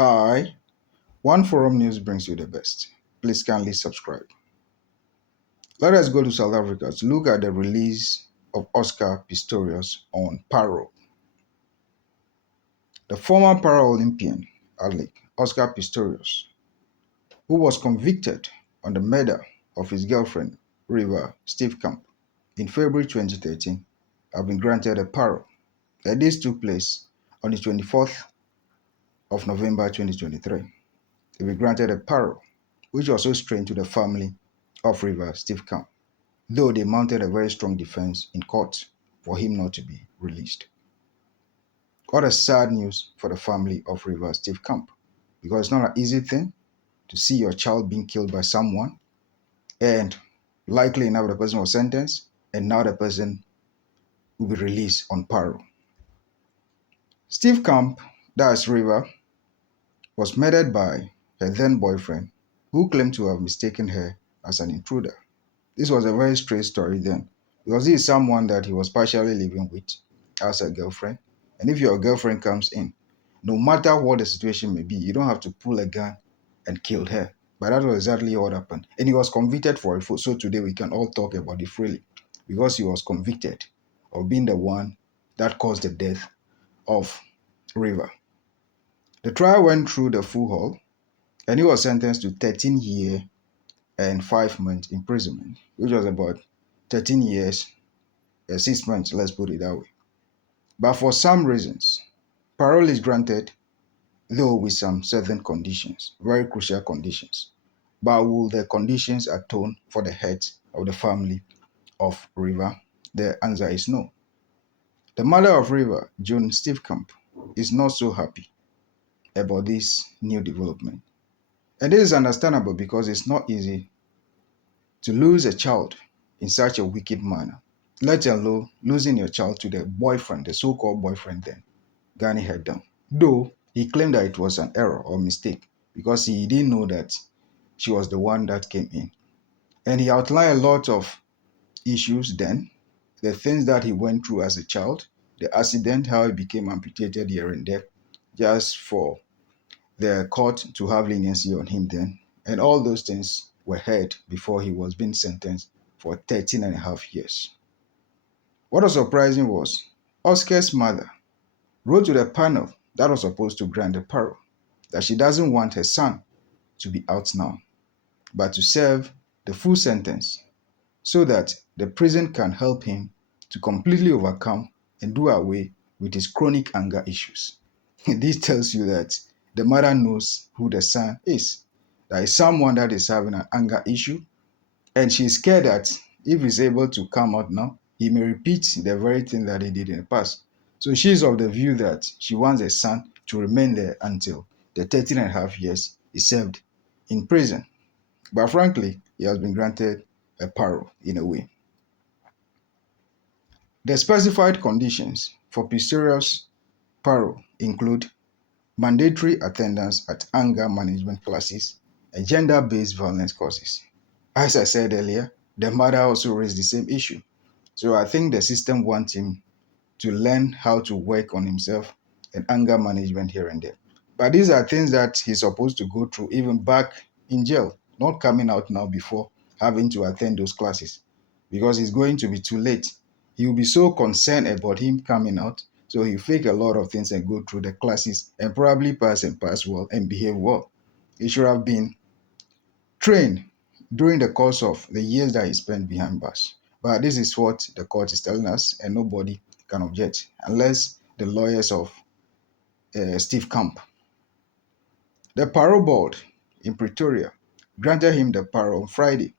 Hi, One Forum News brings you the best. Please kindly subscribe. Let us go to South Africa to look at the release of Oscar Pistorius on parole. The former Paralympian athlete Oscar Pistorius, who was convicted on the murder of his girlfriend River Steenkamp in February 2013, have been granted a parole. This took place on the 24th of November 2023. He was granted a parole, which was so strange to the family of River Steenkamp, though they mounted a very strong defense in court for him not to be released. What a sad news for the family of River Steenkamp, because it's not an easy thing to see your child being killed by someone, and likely enough the person was sentenced, and now the person will be released on parole. Steenkamp, that's River, was murdered by her then boyfriend, who claimed to have mistaken her as an intruder. This was a very strange story then, because he is someone that he was partially living with as a girlfriend. And if your girlfriend comes in, no matter what the situation may be, you don't have to pull a gun and kill her. But that was exactly what happened. And he was convicted for it. So today we can all talk about it freely, because he was convicted of being the one that caused the death of River. The trial went through the full hall, and he was sentenced to 13 years and 5 months imprisonment, which was about 13 years, 6 months, let's put it that way. But for some reasons, parole is granted, though with some certain conditions, very crucial conditions. But will the conditions atone for the hurt of the family of River? The answer is no. The mother of River, June Steenkamp, is not so happy about this new development. And this is understandable, because it's not easy to lose a child in such a wicked manner, let alone losing your child to the boyfriend, the so-called boyfriend then, gunning her down. Though he claimed that it was an error or mistake, because he didn't know that she was the one that came in. And he outlined a lot of issues then, the things that he went through as a child, the accident, how he became amputated here and there, just for the court to have leniency on him then. And all those things were heard before he was being sentenced for 13 and a half years. What was surprising was Oscar's mother wrote to the panel that was supposed to grant the parole that she doesn't want her son to be out now, but to serve the full sentence, so that the prison can help him to completely overcome and do away with his chronic anger issues. This tells you that the mother knows who the son is. There is someone that is having an anger issue, and she's scared that if he's able to come out now, he may repeat the very thing that he did in the past. So she's of the view that she wants her son to remain there until the 13 and a half years is served in prison. But frankly, he has been granted a parole in a way. The specified conditions for Pistorius' parole include mandatory attendance at anger management classes and gender-based violence courses. As I said earlier, the mother also raised the same issue. So I think the system wants him to learn how to work on himself and anger management here and there. But these are things that he's supposed to go through even back in jail, not coming out now before having to attend those classes, because it's going to be too late. He will be so concerned about him coming out, so he'll fake a lot of things and go through the classes and probably pass and pass well and behave well. He should have been trained during the course of the years that he spent behind bars. But this is what the court is telling us, and nobody can object unless the lawyers of Steenkamp. The parole board in Pretoria granted him the parole on Friday,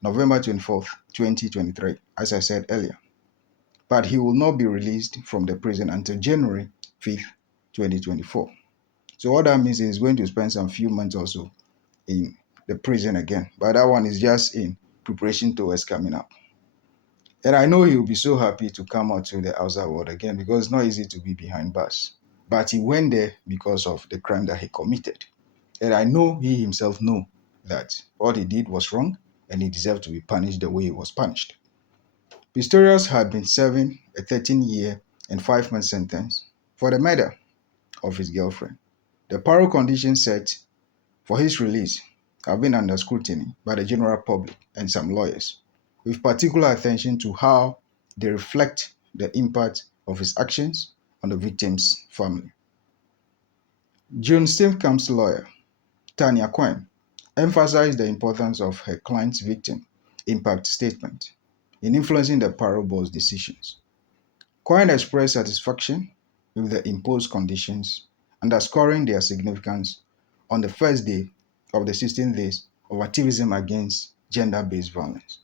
November 24th, 2023, as I said earlier. But he will not be released from the prison until January 5th, 2024. So what that means is he's going to spend some few months also in the prison again. But that one is just in preparation towards coming up. And I know he will be so happy to come out to the outside world again, because it's not easy to be behind bars. But he went there because of the crime that he committed. And I know he himself knows that what he did was wrong, and he deserved to be punished the way he was punished. Pistorius had been serving a 13-year and 5-month sentence for the murder of his girlfriend. The parole conditions set for his release have been under scrutiny by the general public and some lawyers, with particular attention to how they reflect the impact of his actions on the victim's family. June Steenkamp's lawyer, Tanya Cohen, emphasized the importance of her client's victim impact statement in influencing the parole board's decisions. Cohen expressed satisfaction with the imposed conditions, underscoring their significance on the first day of the 16 days of activism against gender-based violence.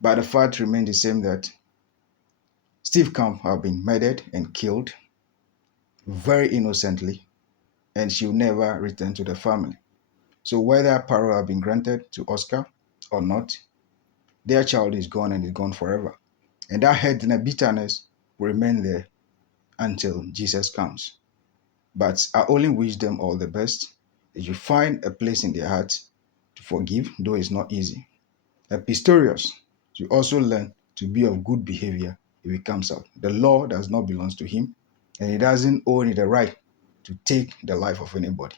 But the fact remained the same that Steve Camp had been murdered and killed very innocently, and she will never return to the family. So whether parole had been granted to Oscar or not, their child is gone and is gone forever. And that hurt and bitterness will remain there until Jesus comes. But I only wish them all the best, that you find a place in their hearts to forgive, though it's not easy. And Pistorius should also learn to be of good behavior if he comes out. The law does not belong to him, and he doesn't own the right to take the life of anybody.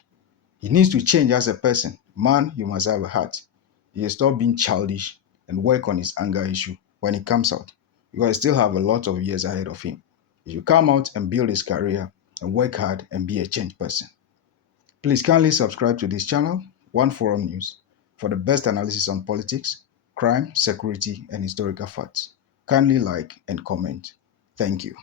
He needs to change as a person. Man, you must have a heart. He will stop being childish and work on his anger issue when he comes out, because he still have a lot of years ahead of him. He should come out and build his career and work hard and be a changed person. Please kindly subscribe to this channel, One Forum News, for the best analysis on politics, crime, security, and historical facts. Kindly like and comment. Thank you.